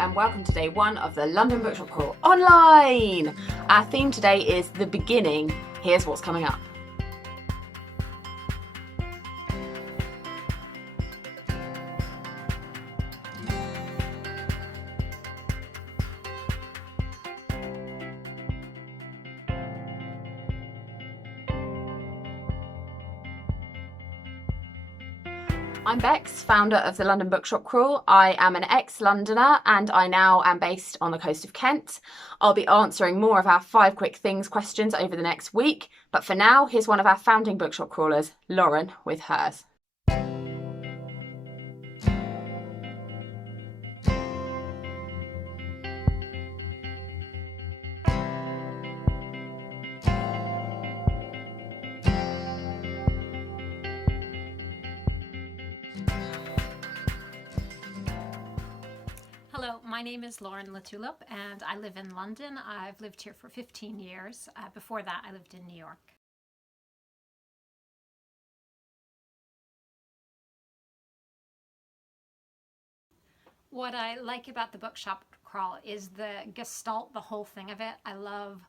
and welcome to day one of the London Bookshop Crawl online. Our theme today is the beginning. Here's what's coming up. I'm Bex, founder of the London Bookshop Crawl. I am an ex-Londoner and I now am based on the coast of Kent. I'll be answering more of our 5 quick things questions over the next week, but for now, here's one of our founding bookshop crawlers, Lauren, with hers. Hello, my name is Lauren LaTulip and I live in London. I've lived here for 15 years. Before that, I lived in New York. What I like about the Bookshop Crawl is the gestalt, the whole thing of it. I love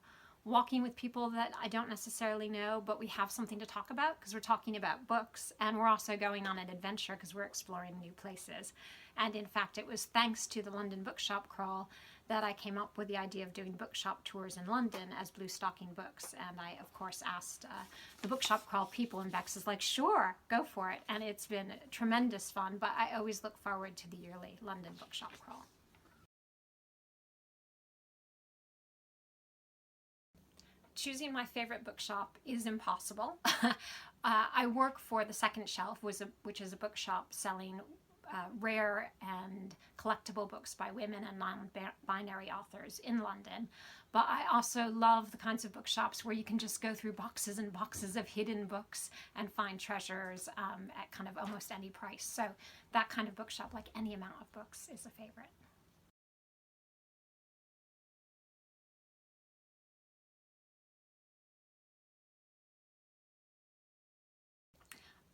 walking with people that I don't necessarily know, but we have something to talk about because we're talking about books, and we're also going on an adventure because we're exploring new places. And in fact, it was thanks to the London Bookshop Crawl that I came up with the idea of doing bookshop tours in London as Blue Stocking Books. And I, of course, asked the Bookshop Crawl people, and Bex is like, sure, go for it. And it's been tremendous fun, but I always look forward to the yearly London Bookshop Crawl. Choosing my favorite bookshop is impossible. I work for the Second Shelf, which is a bookshop selling rare and collectible books by women and non-binary authors in London. But I also love the kinds of bookshops where you can just go through boxes and boxes of hidden books and find treasures at kind of almost any price. So that kind of bookshop, like any amount of books, is a favorite.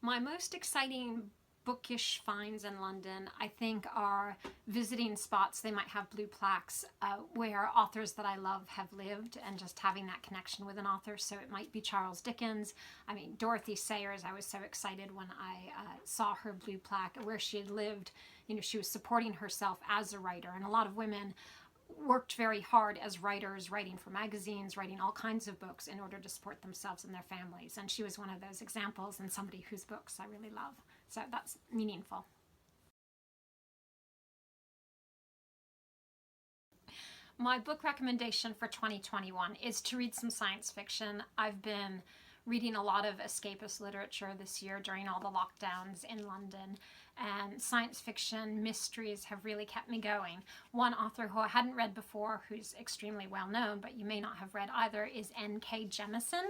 My most exciting bookish finds in London, I think, are visiting spots. They might have blue plaques where authors that I love have lived, and just having that connection with an author. So it might be Charles Dickens. I mean, Dorothy Sayers, I was so excited when I saw her blue plaque where she had lived. You know, she was supporting herself as a writer, and a lot of women worked very hard as writers, writing for magazines, writing all kinds of books in order to support themselves and their families. And she was one of those examples, and somebody whose books I really love. So that's meaningful. My book recommendation for 2021 is to read some science fiction. I've been reading a lot of escapist literature this year during all the lockdowns in London, and science fiction mysteries have really kept me going. One author who I hadn't read before, who's extremely well known, but you may not have read either, is N.K. Jemisin,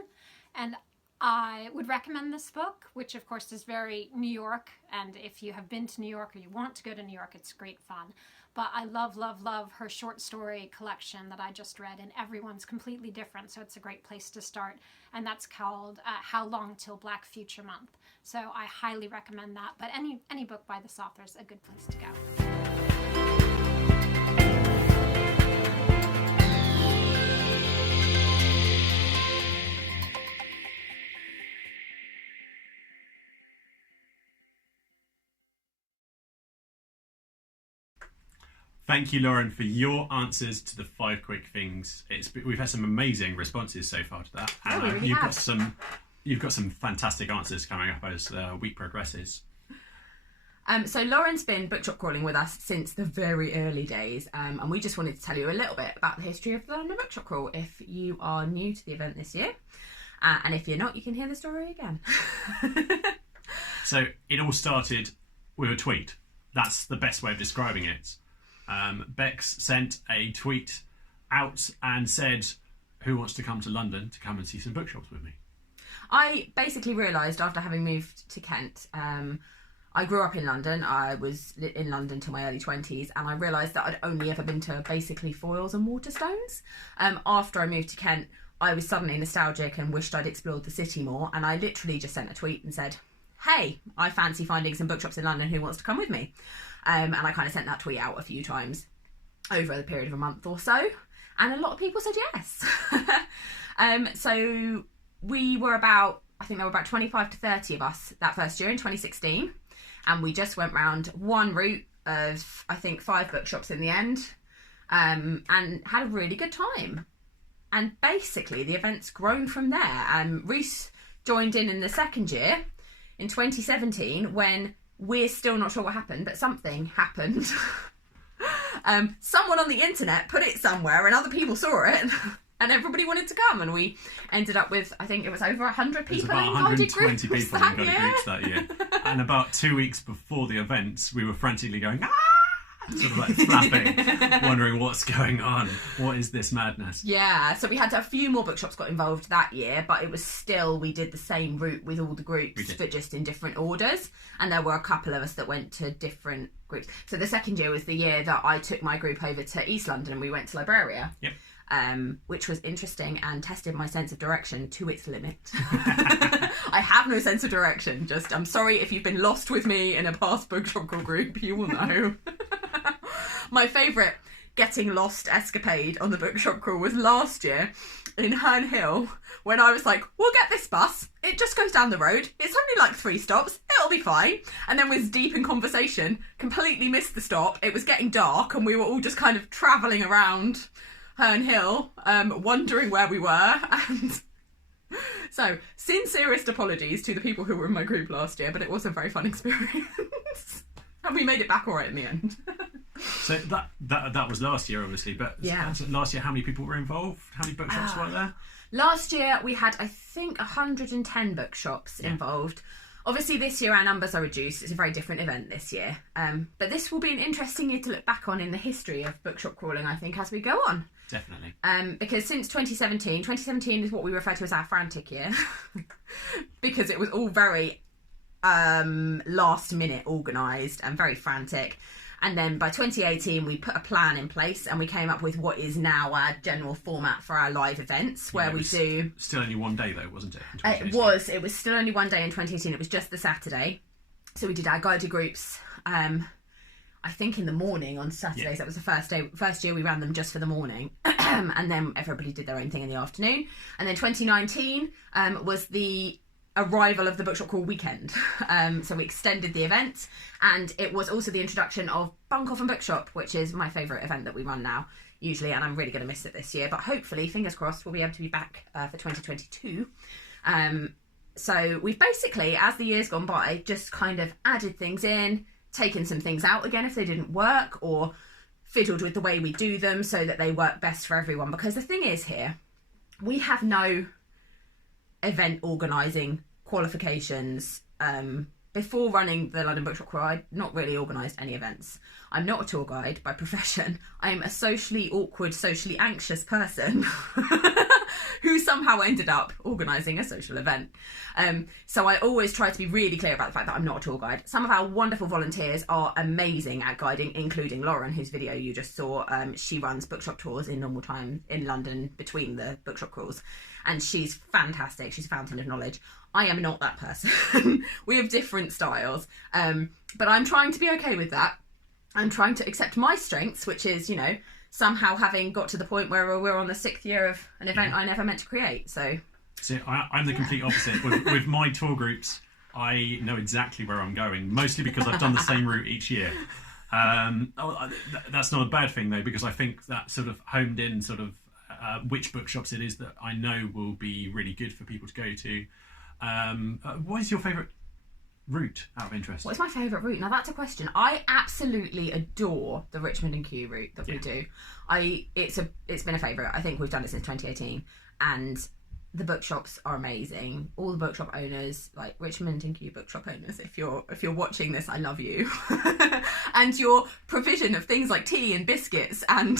and I would recommend this book, which of course is very New York, and if you have been to New York or you want to go to New York, it's great fun. But I love, love, love her short story collection that I just read, and everyone's completely different, so it's a great place to start. And that's called How Long Till Black Future Month. So I highly recommend that, but any book by this author is a good place to go. Thank you, Lauren, for your answers to the 5 quick things. We've had some amazing responses so far to that, and we really have. You've got some fantastic answers coming up as the week progresses. So Lauren's been bookshop crawling with us since the very early days, and we just wanted to tell you a little bit about the history of the London Bookshop Crawl if you are new to the event this year, and if you're not, you can hear the story again. So it all started with a tweet. That's the best way of describing it. Bex sent a tweet out and said, who wants to come to London to come and see some bookshops with me? I basically realised after having moved to Kent, I grew up in London. I was in London till my early 20s, and I realised that I'd only ever been to basically Foyles and Waterstones. After I moved to Kent, I was suddenly nostalgic and wished I'd explored the city more, and I literally just sent a tweet and said, hey, I fancy finding some bookshops in London, who wants to come with me? And I kind of sent that tweet out a few times. over the period of a month or so, and a lot of people said yes. So we were I think there were about 25 to 30 of us that first year in 2016, and we just went round one route of, I think, 5 bookshops in the end, and had a really good time. And basically the event's grown from there. Rhys joined in the second year in 2017, when we're still not sure what happened, but something happened. Someone on the internet put it somewhere and other people saw it, and everybody wanted to come, and we ended up with, I think it was over 100 people in guided groups. It was about 120 people in guided groups that year. And about 2 weeks before the event, we were frantically going, sort of like flapping, wondering what's going on. What is this madness? Yeah, so we had a few more bookshops got involved that year, but it was still, we did the same route with all the groups, but just in different orders. And there were a couple of us that went to different groups. So the second year was the year that I took my group over to East London and we went to Libraria. Yep. Which was interesting and tested my sense of direction to its limit. I have no sense of direction. I'm sorry if you've been lost with me in a past Bookshop Crawl group, you will know. My favourite getting lost escapade on the Bookshop Crawl was last year in Herne Hill, when I was like, we'll get this bus, it just goes down the road, it's only like 3 stops, it'll be fine. And then was deep in conversation, completely missed the stop, it was getting dark, and we were all just kind of travelling around Herne Hill, wondering where we were. And so, sincerest apologies to the people who were in my group last year, but it was a very fun experience. And we made it back all right in the end. So that was last year, obviously, but yeah. Last year, how many people were involved? How many bookshops were there? Last year we had, I think, 110 bookshops involved. Obviously this year our numbers are reduced. It's a very different event this year. But this will be an interesting year to look back on in the history of Bookshop Crawling, I think, as we go on. Definitely. Because since 2017 is what we refer to as our frantic year. Because it was all very last minute organised and very frantic. And then by 2018 we put a plan in place and we came up with what is now our general format for our live events, where we do... Still only one day though, wasn't it? It was still only one day in 2018. It was just the Saturday. So we did our guided groups, I think in the morning on Saturdays. Yeah. That was the first year we ran them just for the morning. And then everybody did their own thing in the afternoon. And then 2019 was the arrival of the Bookshop Crawl weekend. So we extended the event, and it was also the introduction of Bunk Off and Bookshop, which is my favourite event that we run now usually, and I'm really going to miss it this year, but hopefully, fingers crossed, we'll be able to be back for 2022. So we've basically, as the year's gone by, just kind of added things in, taken some things out again if they didn't work, or fiddled with the way we do them so that they work best for everyone. Because the thing is here, we have no event organising qualifications. Before running the London Bookshop Crawl, I'd not really organised any events. I'm not a tour guide by profession. I'm a socially awkward, socially anxious person who somehow ended up organising a social event. So I always try to be really clear about the fact that I'm not a tour guide. Some of our wonderful volunteers are amazing at guiding, including Lauren, whose video you just saw. She runs bookshop tours in normal time in London between the bookshop crawls. And she's fantastic. She's a fountain of knowledge. I am not that person. We have different styles. But I'm trying to be okay with that. I'm trying to accept my strengths, which is, somehow having got to the point where we're on the 6th year of an event I never meant to create. So I'm the complete opposite. With my tour groups, I know exactly where I'm going, mostly because I've done the same route each year. That's not a bad thing, though, because I think that sort of homed in which bookshops it is that I know will be really good for people to go to. What is your favourite route, out of interest? What's my favourite route? Now that's a question. I absolutely adore the Richmond and Kew route that we do. It's been a favourite. I think we've done it since 2018, and the bookshops are amazing. All the bookshop owners, like Richmond and Kew bookshop owners, if you're watching this, I love you. And your provision of things like tea and biscuits, and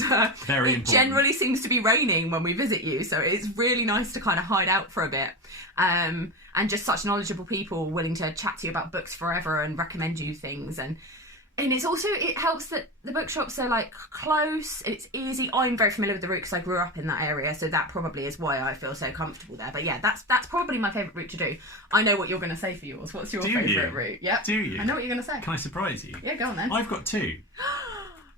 it generally seems to be raining when we visit you, so it's really nice to kind of hide out for a bit. And just such knowledgeable people willing to chat to you about books forever and recommend you things, and it's also, it helps that the bookshops are like close, it's easy. I'm very familiar with the route because I grew up in that area, so that probably is why I feel so comfortable there. But yeah, that's probably my favourite route to do. I know what you're going to say for yours. What's your favourite route? Yep. Do you? I know what you're going to say. Can I surprise you? Yeah, go on then. I've got 2.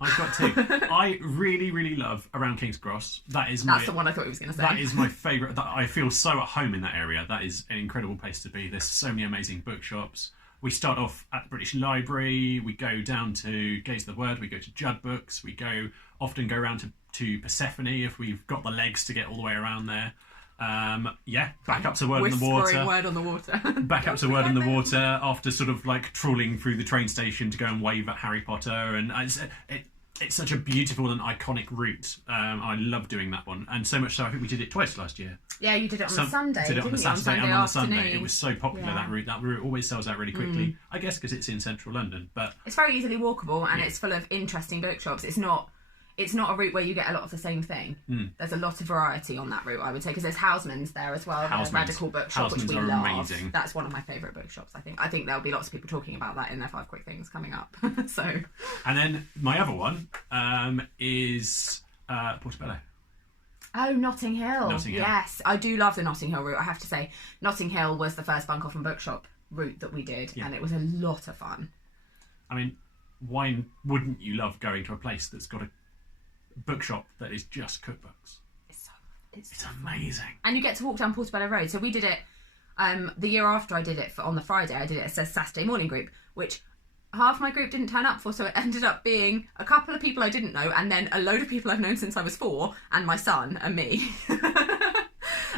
I've got two. I really, really love around King's Cross. That's the one I thought he was going to say. That is my favourite. I feel so at home in that area. That is an incredible place to be. There's so many amazing bookshops. We start off at the British Library. We go down to Gaze of the Word. We go to Judd Books. We often go around to Persephone if we've got the legs to get all the way around there. Back up to Word in the Water. Word on the Water. Back up to Word in the Water after sort of like trawling through the train station to go and wave at Harry Potter. And it's such a beautiful and iconic route. I love doing that one. And so much so, I think we did it twice last year. Yeah, you did it on the Sunday, did it on the Saturday and on the Sunday. Afternoon. It was so popular, that route. That route always sells out really quickly. I guess because it's in central London. But it's very easily walkable and it's full of interesting bookshops. It's not a route where you get a lot of the same thing. There's a lot of variety on that route, I would say, because there's Houseman's there as well. The Radical Bookshop, which we love. Amazing. That's one of my favourite bookshops, I think. I think there'll be lots of people talking about that in their 5 quick things coming up. And then my other one is Portobello. Oh, Notting Hill. Yes, I do love the Notting Hill route, I have to say. Notting Hill was the first Bunk Off and Bookshop route that we did, and it was a lot of fun. I mean, why wouldn't you love going to a place that's got a bookshop that is just cookbooks? It's amazing. And you get to walk down Portobello Road. So we did it the year after I did it on the Friday. I did it as a Saturday morning group, which half my group didn't turn up for, so it ended up being a couple of people I didn't know and then a load of people I've known since I was 4 and my son and me.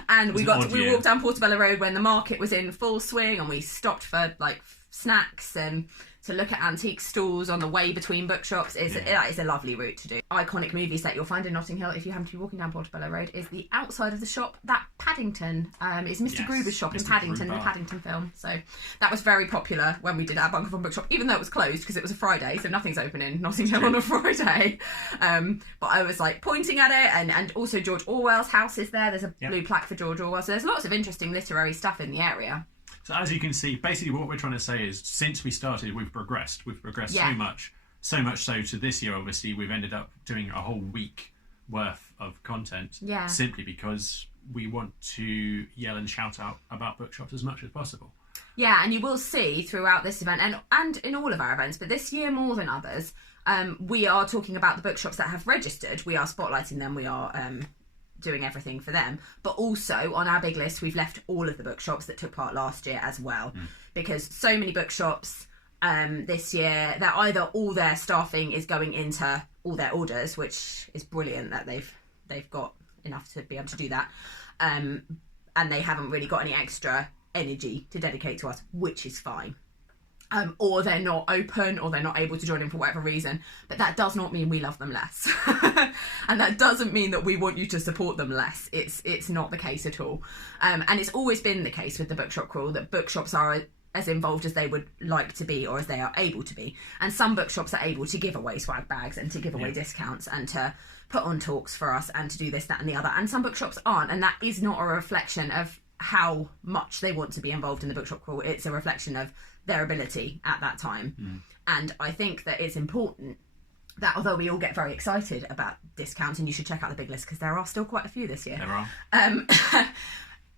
And we walked down Portobello Road when the market was in full swing, and we stopped for like snacks and to look at antique stalls on the way between bookshops. That is a lovely route to do. Iconic movie set you'll find in Notting Hill if you happen to be walking down Portobello Road is the outside of the shop that Paddington is Mr. Gruber's shop in Paddington, the Paddington film. So that was very popular when we did our Bunk Off and Bookshop, even though it was closed because it was a Friday, so nothing's open in Notting Hill on a Friday. But I was like pointing at it, and also George Orwell's house is there. There's a blue plaque for George Orwell, so there's lots of interesting literary stuff in the area. So as you can see, basically what we're trying to say is since we started, we've progressed. We've progressed so much so to this year, obviously, we've ended up doing a whole week worth of content simply because we want to yell and shout out about bookshops as much as possible. Yeah, and you will see throughout this event and in all of our events, but this year more than others, we are talking about the bookshops that have registered. We are spotlighting them. We are doing everything for them, but also on our big list we've left all of the bookshops that took part last year as well, because so many bookshops this year, that either all their staffing is going into all their orders, which is brilliant that they've got enough to be able to do that, and they haven't really got any extra energy to dedicate to us, which is fine. Or they're not open, or they're not able to join in for whatever reason. But that does not mean we love them less. And that doesn't mean that we want you to support them less. It's not the case at all. And it's always been the case with the Bookshop Crawl that bookshops are as involved as they would like to be, or as they are able to be. And some bookshops are able to give away swag bags and to give away discounts and to put on talks for us and to do this, that and the other. And some bookshops aren't. And that is not a reflection of how much they want to be involved in the Bookshop Crawl. It's a reflection of their ability at that time. And I think that it's important that although we all get very excited about discounts, and you should check out the big list because there are still quite a few this year. There are.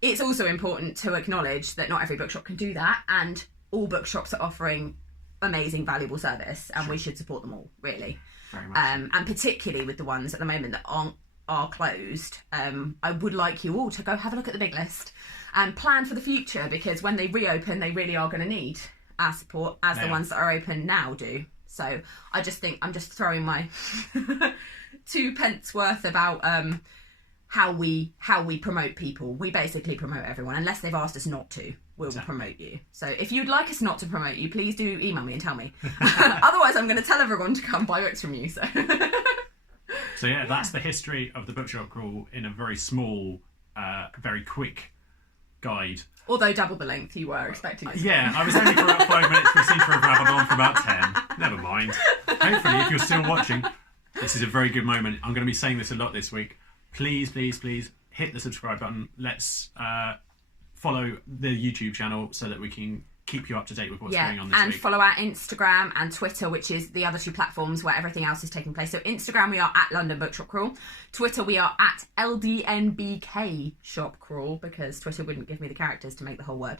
It's also important to acknowledge that not every bookshop can do that, and all bookshops are offering amazing, valuable service, and we should support them all, really. Very much. And particularly with the ones at the moment that are closed, I would like you all to go have a look at the big list and plan for the future, because when they reopen they really are going to need our support as the ones that are open now do. So I just think I'm just throwing my 2 pence worth about how we promote people. We basically promote everyone unless they've asked us not to. We'll promote you. So if you'd like us not to promote you, please do email me and tell me. Otherwise I'm going to tell everyone to come buy books from you. So yeah, that's the history of the Bookshop Crawl in a very small, very quick guide. Although double the length you were expecting it to be. I was only for about 5 minutes. We seem to have rabbled on for about 10. Never mind. Hopefully, if you're still watching, this is a very good moment. I'm going to be saying this a lot this week. Please, please, please hit the subscribe button. Let's follow the YouTube channel so that we can keep you up to date with what's going on this and week. follow our Instagram and Twitter, which is the other two platforms where everything else is taking place. So Instagram, we are at London Bookshop Crawl. Twitter, we are at LDNBK Shop Crawl, because Twitter wouldn't give me the characters to make the whole word.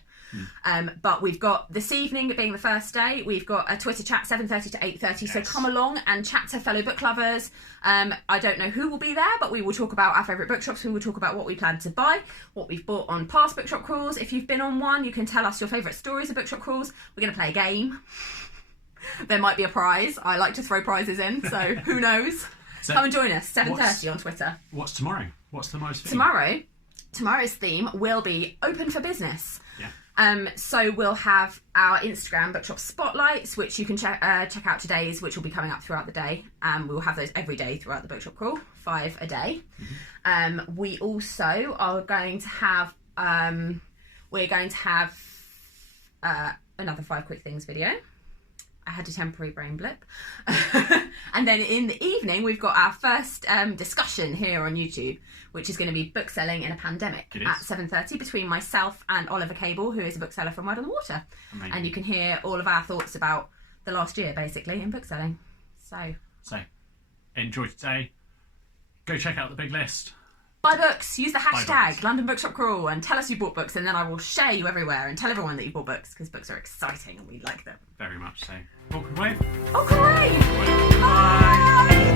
But we've got this evening being the first day, we've got a Twitter chat 7:30 to 8:30. So come along and chat to fellow book lovers. I don't know who will be there, but we will talk about our favourite bookshops. We will talk about what we plan to buy, what we've bought on past bookshop crawls. If you've been on one, you can tell us your favourite stories of bookshop crawls. We're going to play a game. There might be a prize. I like to throw prizes in, so who knows? So come and join us, 7:30 on Twitter. What's tomorrow? What's tomorrow's theme? Tomorrow's theme will be open for business. Yeah. So we'll have our Instagram bookshop spotlights, which you can check out today's, which will be coming up throughout the day. We will have those every day throughout the bookshop crawl, 5 a day. We also are going to have another 5 quick things video. I had a temporary brain blip. And then in the evening, we've got our first discussion here on YouTube, which is going to be bookselling in a pandemic at 7:30 between myself and Oliver Cable, who is a bookseller from Word on the Water. Amazing. And you can hear all of our thoughts about the last year, basically, in bookselling. So enjoy today. Go check out the big list. Buy books. Use the hashtag London Bookshop Crawl and tell us you bought books, and then I will share you everywhere and tell everyone that you bought books, because books are exciting and we like them. Very much so. Walk away. Oh, great! Bye.